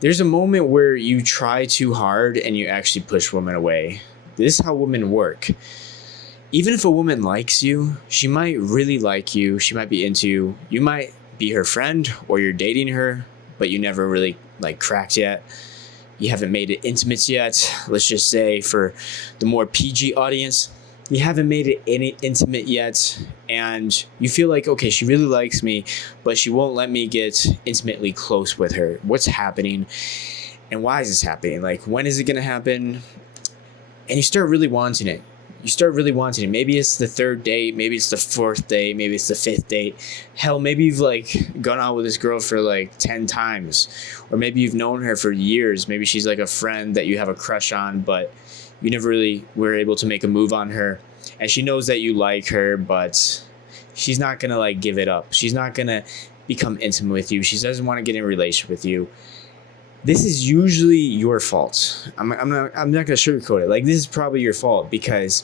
There's a moment where you try too hard and you actually push women away. This is how women work. Even if a woman likes you, she might really like you, she might be into you. You might be her friend or you're dating her, but you never really like cracked yet. You haven't made it intimate yet. Let's just say for the more PG audience, you haven't made it any intimate yet, and you feel like, okay, she really likes me, but she won't let me get intimately close with her. What's happening? And why is this happening? Like, when is it gonna happen? And you start really wanting it. Maybe it's the third date, maybe it's the fourth date, maybe it's the fifth date. Hell, maybe you've like gone out with this girl for like 10 times. Or maybe you've known her for years. Maybe she's like a friend that you have a crush on, but you never really were able to make a move on her. And she knows that you like her, but she's not gonna like give it up. She's not gonna become intimate with you. She doesn't want to get in a relationship with you. This is usually your fault. I'm not gonna sugarcoat it. Like, this is probably your fault, because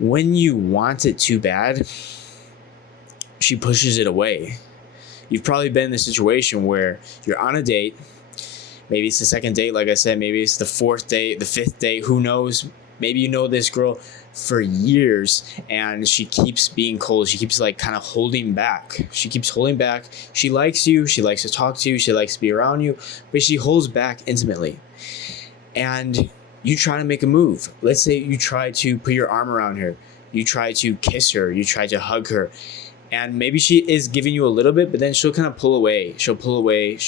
when you want it too bad, she pushes it away. You've probably been in a situation where you're on a date. Maybe it's the second date, like I said. Maybe it's the fourth date, the fifth date. Who knows? Maybe you know this girl for years and she keeps being cold. She keeps like kind of holding back. She likes you. She likes to talk to you. She likes to be around you, but she holds back intimately. And you try to make a move. Let's say you try to put your arm around her. You try to kiss her. You try to hug her. And maybe she is giving you a little bit, but then she'll kind of pull away. She'll pull away.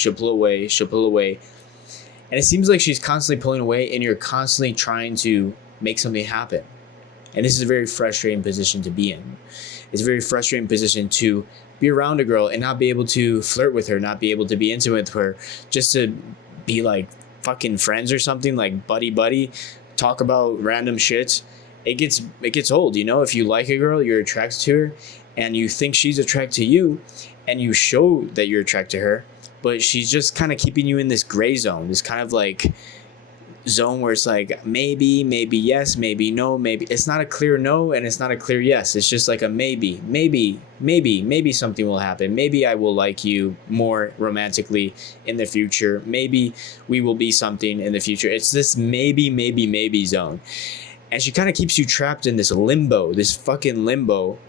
And it seems like she's constantly pulling away and you're constantly trying to make something happen. And this is a very frustrating position to be in. It's a very frustrating position to be around a girl and not be able to flirt with her, not be able to be intimate with her, just to be like fucking friends or something, like buddy, talk about random shit. It gets old, you know? If you like a girl, you're attracted to her, and you think she's attracted to you, and you show that you're attracted to her, but she's just kind of keeping you in this gray zone, this kind of like zone where it's like maybe yes, maybe no, maybe. It's not a clear no and it's not a clear yes. It's just like a maybe something will happen. Maybe I will like you more romantically in the future. Maybe we will be something in the future. It's this maybe zone. And she kind of keeps you trapped in this limbo, this fucking limbo.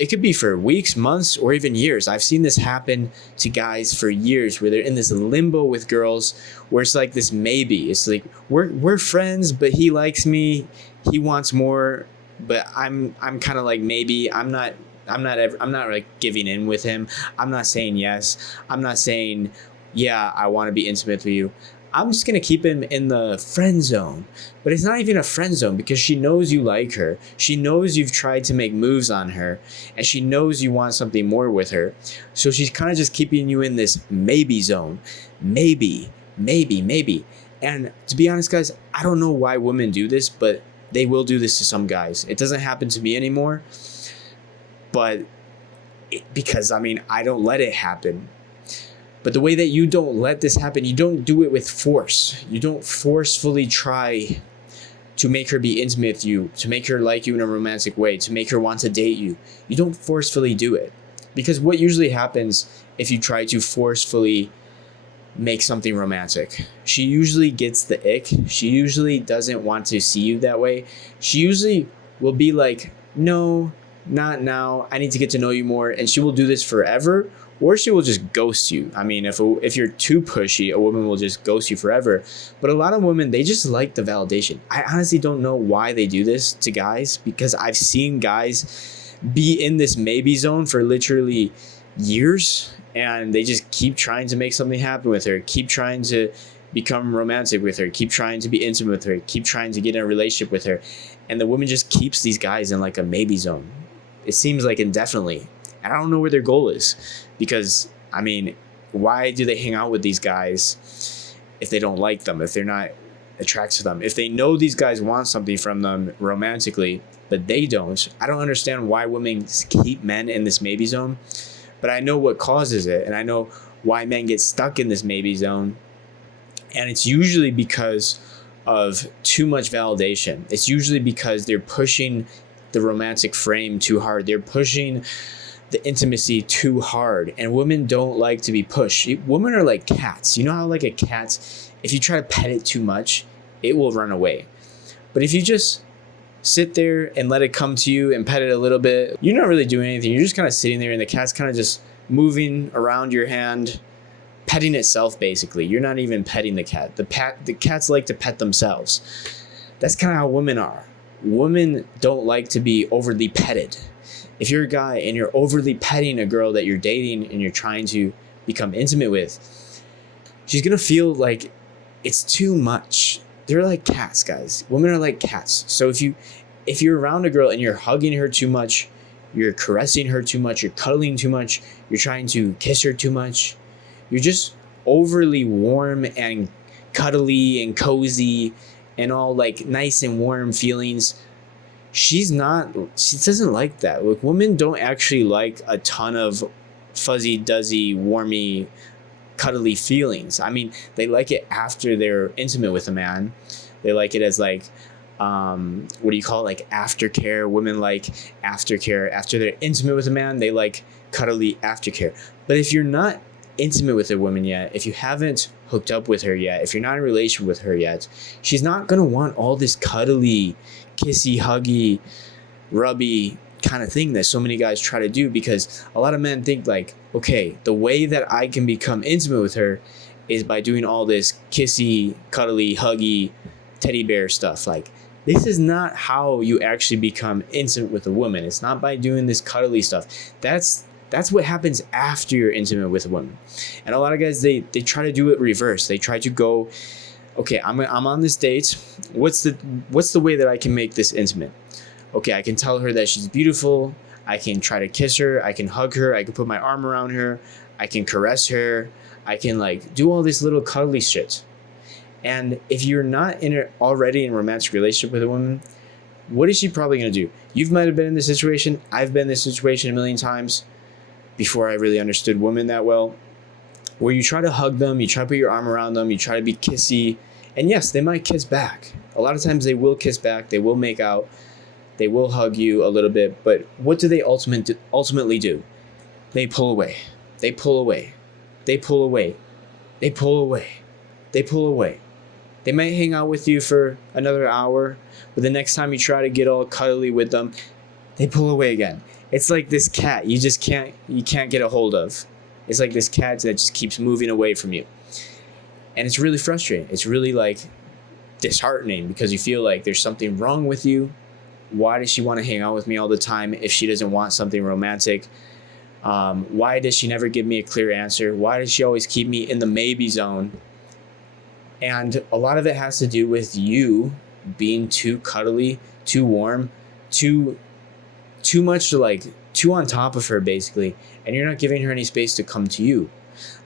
It could be for weeks, months, or even years. I've seen this happen to guys for years, where they're in this limbo with girls, where it's like this maybe. It's like we're friends, but he likes me, he wants more, but I'm kind of like maybe. I'm not like giving in with him. I'm not saying yes. I'm not saying yeah, I want to be intimate with you. I'm just going to keep him in the friend zone. But it's not even a friend zone, because she knows you like her. She knows you've tried to make moves on her, and she knows you want something more with her. So she's kind of just keeping you in this maybe zone. Maybe. And to be honest, guys, I don't know why women do this, but they will do this to some guys. It doesn't happen to me anymore, but because, I mean, I don't let it happen. But the way that you don't let this happen, you don't do it with force. You don't forcefully try to make her be intimate with you, to make her like you in a romantic way, to make her want to date you. You don't forcefully do it. Because what usually happens if you try to forcefully make something romantic, she usually gets the ick. She usually doesn't want to see you that way. She usually will be like, no, not now. I need to get to know you more. And she will do this forever. Or she will just ghost you. I mean, if you're too pushy, a woman will just ghost you forever. But a lot of women, they just like the validation. I honestly don't know why they do this to guys, because I've seen guys be in this maybe zone for literally years, and they just keep trying to make something happen with her, keep trying to become romantic with her, keep trying to be intimate with her, keep trying to get in a relationship with her. And the woman just keeps these guys in like a maybe zone. It seems like indefinitely. And I don't know where their goal is, because, I mean, why do they hang out with these guys if they don't like them, if they're not attracted to them? If they know these guys want something from them romantically, but they don't, I don't understand why women keep men in this maybe zone. But I know what causes it, and I know why men get stuck in this maybe zone. And it's usually because of too much validation. It's usually because they're pushing the romantic frame too hard. They're pushing the intimacy too hard, and women don't like to be pushed. Women are like cats. You know how like a cat, if you try to pet it too much, it will run away. But if you just sit there and let it come to you and pet it a little bit, you're not really doing anything. You're just kind of sitting there and the cat's kind of just moving around your hand, petting itself basically. You're not even petting the cat. The cats like to pet themselves. That's kind of how women are. Women don't like to be overly petted. If you're a guy and you're overly petting a girl that you're dating and you're trying to become intimate with, she's going to feel like it's too much. They're like cats, guys. Women are like cats. So if you're around a girl and you're hugging her too much, you're caressing her too much, you're cuddling too much, you're trying to kiss her too much, you're just overly warm and cuddly and cozy and all like nice and warm feelings, she doesn't like that. Like, women don't actually like a ton of fuzzy, duzzy, warmy, cuddly feelings. I mean, they like it after they're intimate with a man. They like it as like, what do you call it? Like aftercare. Women like aftercare. After they're intimate with a man, they like cuddly aftercare. But if you're not intimate with a woman yet, if you haven't hooked up with her yet, if you're not in a relationship with her yet, she's not going to want all this cuddly, kissy, huggy, rubby kind of thing that so many guys try to do, because a lot of men think like, okay, the way that I can become intimate with her is by doing all this kissy, cuddly, huggy, teddy bear stuff. Like, this is not how you actually become intimate with a woman. It's not by doing this cuddly stuff. That's what happens after you're intimate with a woman. And a lot of guys, they try to do it reverse. They try to go, okay, I'm on this date. What's the way that I can make this intimate? Okay, I can tell her that she's beautiful. I can try to kiss her. I can hug her. I can put my arm around her. I can caress her. I can like do all this little cuddly shit. And if you're not already in a romantic relationship with a woman, what is she probably going to do? You might have been in this situation. I've been in this situation a million times before I really understood women that well, where you try to hug them, you try to put your arm around them, you try to be kissy. And yes, they might kiss back. A lot of times they will kiss back. They will make out. They will hug you a little bit, but what do they ultimately do? They pull away. They pull away. They pull away. They pull away. They pull away. They might hang out with you for another hour, but the next time you try to get all cuddly with them, they pull away again. It's like this cat you can't get a hold of. It's like this cat that just keeps moving away from you. And it's really frustrating. It's really like disheartening, because you feel like there's something wrong with you. Why does she want to hang out with me all the time if she doesn't want something romantic? Why does she never give me a clear answer? Why does she always keep me in the maybe zone? And a lot of it has to do with you being too cuddly, too warm, too much, like too on top of her basically, and you're not giving her any space to come to you.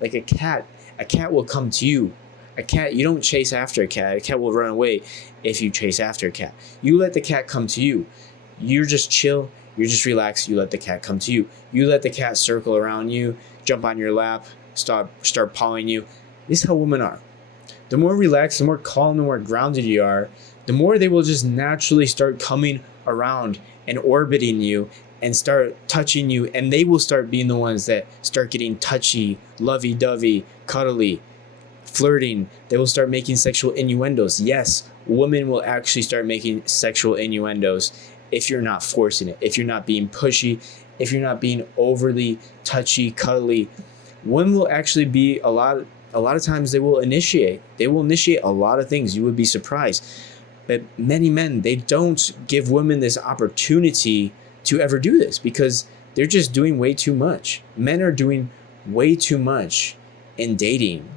Like a cat will come to you. A cat, you don't chase after a cat. A cat will run away if you chase after a cat. You let the cat come to you. You're just chill. You're just relaxed. You let the cat come to you. You let the cat circle around you, jump on your lap, start pawing you. This is how women are. The more relaxed, the more calm, the more grounded you are, the more they will just naturally start coming around and orbiting you and start touching you, and they will start being the ones that start getting touchy, lovey-dovey, cuddly, flirting. They will start making sexual innuendos. Yes, women will actually start making sexual innuendos if you're not forcing it, if you're not being pushy, if you're not being overly touchy, cuddly. Women will actually be a lot of times they will initiate a lot of things. You would be surprised. But many men, they don't give women this opportunity to ever do this, because they're just doing way too much. Men are doing way too much in dating.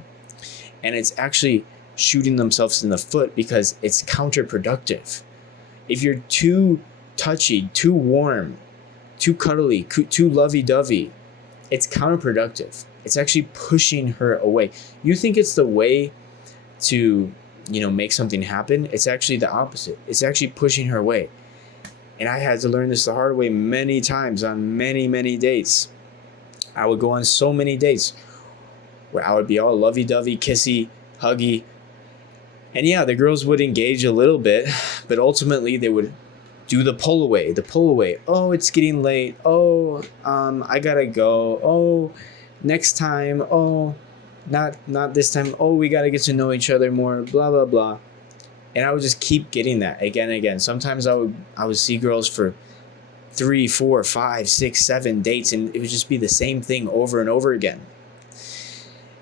And it's actually shooting themselves in the foot, because it's counterproductive. If you're too touchy, too warm, too cuddly, too lovey-dovey, it's counterproductive. It's actually pushing her away. You think it's the way to, make something happen. It's actually the opposite. It's actually pushing her away. And I had to learn this the hard way many times on many, many dates. I would go on so many dates where I would be all lovey-dovey, kissy, huggy. And yeah, the girls would engage a little bit, but ultimately they would do the pull away. Oh, it's getting late. Oh, I gotta go. Oh, next time. Oh, not this time. Oh, we gotta get to know each other more. Blah blah blah. And I would just keep getting that again and again. Sometimes I would see girls for 3, 4, 5, 6, 7 dates, and it would just be the same thing over and over again.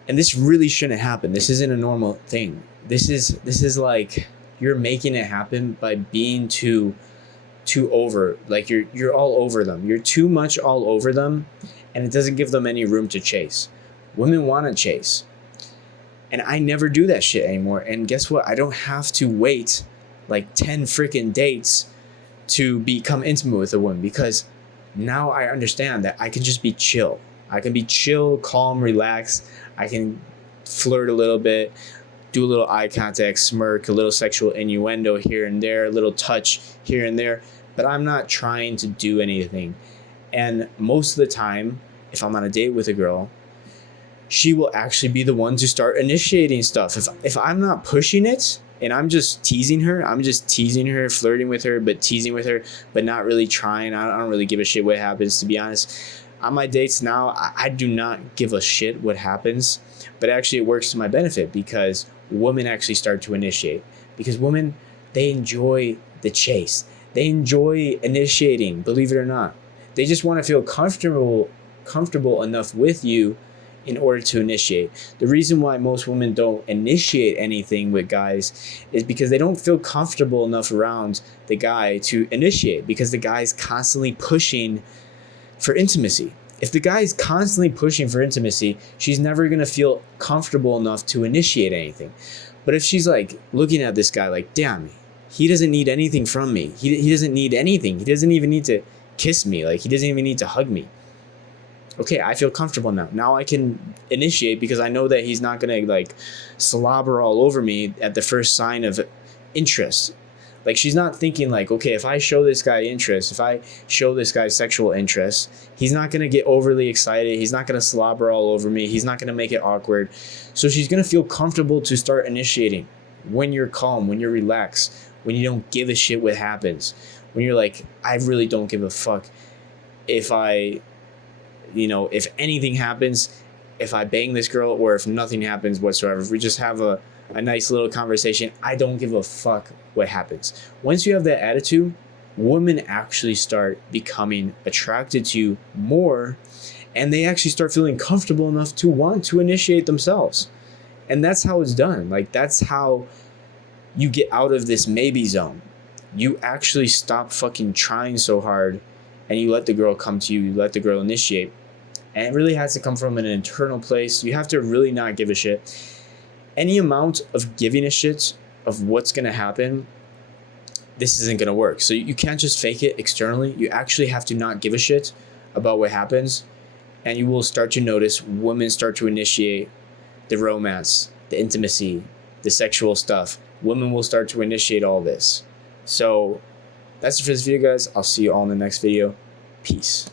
And this really shouldn't happen. This isn't a normal thing. This is like you're making it happen by being too over. Like you're all over them. You're too much all over them, and it doesn't give them any room to chase. Women want to chase. And I never do that shit anymore. And guess what? I don't have to wait like 10 freaking dates to become intimate with a woman, because now I understand that I can just be chill. I can be chill, calm, relaxed. I can flirt a little bit, do a little eye contact, smirk, a little sexual innuendo here and there, a little touch here and there, but I'm not trying to do anything. And most of the time, if I'm on a date with a girl, she will actually be the one to start initiating stuff. If I'm not pushing it and I'm just teasing her, flirting with her, but teasing with her, but not really trying. I don't really give a shit what happens, to be honest. On my dates now, I do not give a shit what happens, but actually it works to my benefit, because women actually start to initiate. Because women, they enjoy the chase. They enjoy initiating, believe it or not. They just want to feel comfortable enough with you in order to initiate. The reason why most women don't initiate anything with guys is because they don't feel comfortable enough around the guy to initiate, because the guy's constantly pushing for intimacy. If the guy's constantly pushing for intimacy, she's never going to feel comfortable enough to initiate anything. But if she's like looking at this guy like, damn, he doesn't need anything from me. He doesn't need anything. He doesn't even need to kiss me. Like, he doesn't even need to hug me. Okay, I feel comfortable now. Now I can initiate, because I know that he's not going to like slobber all over me at the first sign of interest. Like, she's not thinking like, okay, if I show this guy interest, if I show this guy sexual interest, he's not going to get overly excited. He's not going to slobber all over me. He's not going to make it awkward. So she's going to feel comfortable to start initiating when you're calm, when you're relaxed, when you don't give a shit what happens, when you're like, I really don't give a fuck if if anything happens, if I bang this girl, or if nothing happens whatsoever. If we just have a nice little conversation, I don't give a fuck what happens. Once you have that attitude, women actually start becoming attracted to you more, and they actually start feeling comfortable enough to want to initiate themselves. And that's how it's done. Like, that's how you get out of this maybe zone. You actually stop fucking trying so hard, and you let the girl come to you. You let the girl initiate. And it really has to come from an internal place. You have to really not give a shit. Any amount of giving a shit of what's going to happen, this isn't going to work. So you can't just fake it externally. You actually have to not give a shit about what happens. And you will start to notice women start to initiate the romance, the intimacy, the sexual stuff. Women will start to initiate all this. So that's it for this video, guys. I'll see you all in the next video. Peace.